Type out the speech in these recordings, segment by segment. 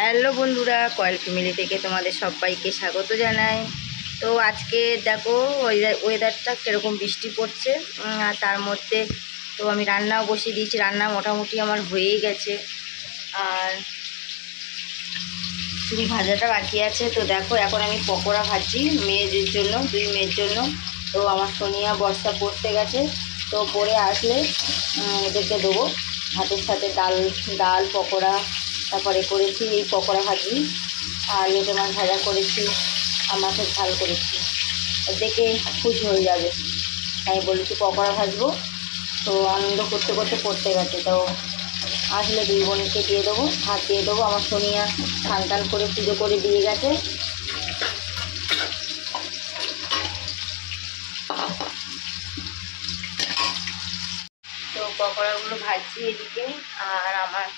Hello বন্ধুরা, coil family থেকে তোমাদের সবাইকে স্বাগত জানাই। তো আজকে দেখো ওয়েদারটা কীরকম বৃষ্টি পড়ছে, আর তার মধ্যে তো আমি রান্নাও বসিয়ে দিয়েছি। রান্না মোটামুটি আমার হয়েই গেছে, আর শুধু ভাজাটা বাকি আছে। তো দেখো এখন আমি পকোড়া ভাজছি মেয়েদের জন্য, দুই মেয়ের জন্য। তো আমার সোনিয়া বস্তা পড়তে গেছে, তো পরে আসলে এদেরকে দেবো। ভাতের সাথে ডাল ডাল পকোড়া, তারপরে করেছি এই পকোড়া ভাজি, আর লোটে মাছ ভাজা করেছি, আর মাছের ঝাল করেছি। দেখে খুশি হয়ে যাবে, আমি বলেছি পকোড়া ভাজবো। তো আনন্দ করতে করতে পড়তে গেছে, তো আসলে দুই বোনকে দিয়ে দেবো, ভাত দিয়ে দেবো। আমার সোনিয়া স্নান টান করে পুজো করে দিয়ে গেছে। তো পকোড়াগুলো ভাজছি এদিকে, আর আমার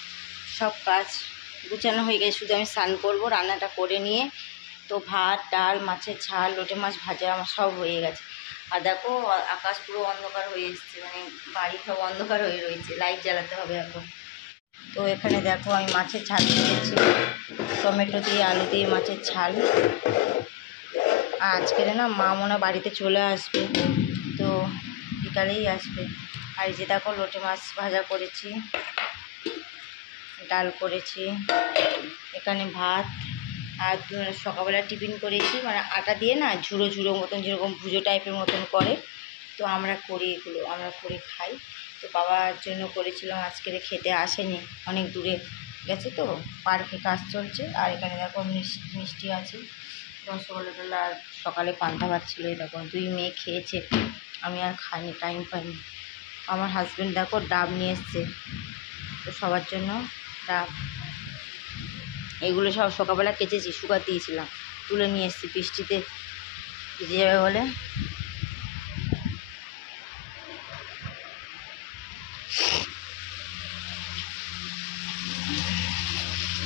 সব কাজ গুছানো হয়ে গেছে। শুধু আমি স্নান করবো, রান্নাটা করে নিয়ে তো ভাত ডাল মাছের ঝাল লোটে মাছ ভাজা আমার সব হয়ে গেছে। আর দেখো আকাশ পুরো অন্ধকার হয়ে এসছে, মানে বাড়ি সব অন্ধকার হয়ে রয়েছে, লাইট জ্বালাতে হবে এখন। তো এখানে দেখো আমি মাছের ঝাল করেছি, টমেটো দিয়ে আলু দিয়ে মাছের ঝাল। আর আজকের না মা মনে বাড়িতে চলে আসবে, তো বিকালেই আসবে। আর এই যে দেখো লোটে মাছ ভাজা করেছি, ডাল করেছি, এখানে ভাত। আর সকালবেলা টিফিন করেছি, মানে আটা দিয়ে না ঝুড়ো ঝুড়ো মতন, যেরকম ভুজো টাইপের মতন করে, তো আমরা করি এগুলো, আমরা করে খাই। তো বাবার জন্য করেছিলাম, আজকের খেতে আসেনি, অনেক দূরে গেছে, তো পার্কে কাজ চলছে। আর এখানে দেখো মিষ্টি আছে, রসগোল্লা টোল্লা, আর সকালে পান্তা ভাত ছিল। এই দেখো দুই মেয়ে খেয়েছে, আমি আর খাইনি, টাইম পাইনি। আমার হাজব্যান্ড দেখো ডাব নিয়ে এসছে, তো সবার জন্য ডাব। এগুলো সব সকালবেলা কেচেছি, শুকাতে দিয়েছিলাম, তুলে নিয়ে এসেছি, বৃষ্টিতে ভিজে যাবে বলে।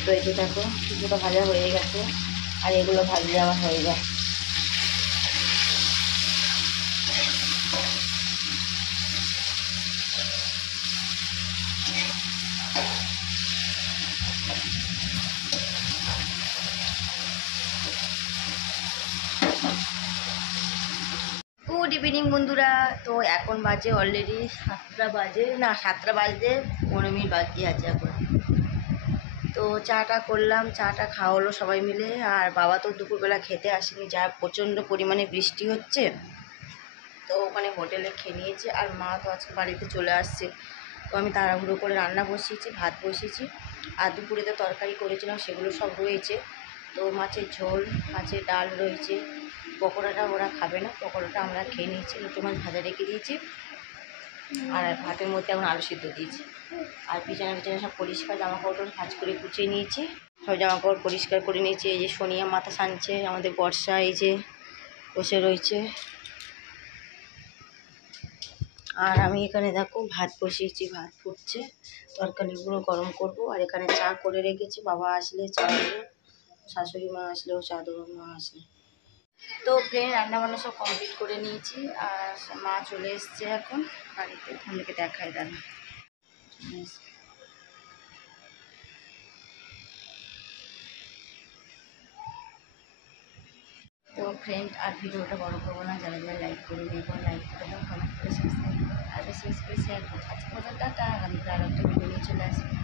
তো এই যে দেখো কিছুটা ভাজা হয়ে গেছে, আর এগুলো ভাজলে আমার হয়ে যায়। গুড ইভিনিং বন্ধুরা। তো এখন বাজে অলরেডি 7টা বাজে, না 7টা বাজতে 15 মিনিট বাকি আছে এখন। তো চাটা করলাম, চাটা খাওয়া হলো সবাই মিলে। আর বাবা তো দুপুরবেলা খেতে আসেনি, যা প্রচণ্ড পরিমাণে বৃষ্টি হচ্ছে, তো ওখানে হোটেলে খেয়ে নিয়েছে। আর মা তো আজকে বাড়িতে চলে আসছে, তো আমি তাড়াহুড়ো করে রান্না বসিয়েছি, ভাত বসিয়েছি। আর দুপুরে তো তরকারি করেছিলাম, সেগুলো সব রয়েছে। তো মাছের ঝোল, মাছের ডাল রয়েছে। পকোড়াটা ওরা খাবে না, পকোড়াটা আমরা খেয়ে নিয়েছি। লোটে মাছ ভাজা রেখে দিয়েছি, আর ভাতের মধ্যে এখন আলু সিদ্ধ দিয়েছি। আর বিছানা সব পরিষ্কার, জামাকাপড় ভাঁজ করে গুছিয়ে নিয়েছি, সব জামাকাপড় পরিষ্কার করে নিয়েছি। এই যে সোনিয়া মাথা সানছে, আমাদের বর্ষা এই যে বসে রয়েছে। আর আমি এখানে দেখো ভাত বসিয়েছি, ভাত ফুটছে, তরকারিগুলো গরম করব। আর এখানে চা করে রেখেছি, বাবা আসলে চা দেবো, শাশুড়ি মা আসলেও চা দেবো, মা আসলে। তো ফ্রেন্ড রান্নাবান্না সব কমপ্লিট করে নিয়েছি, আর মা চলে এসছে এখন বাড়িতে। আপনাদেরকে দেখাই দাঁড়া। তো ফ্রেন্ড আর ভিডিওটা বড় করবো না, যারা যারা লাইক করে দেখো, লাইক করে দাও, কমেন্ট করে সাবস্ক্রাইব করো, আর বেশি বেশি করে শেয়ার করো। আজকে মতো টাটা, আগামীকাল আর একটা ভিডিও নিয়ে চলে আসবে।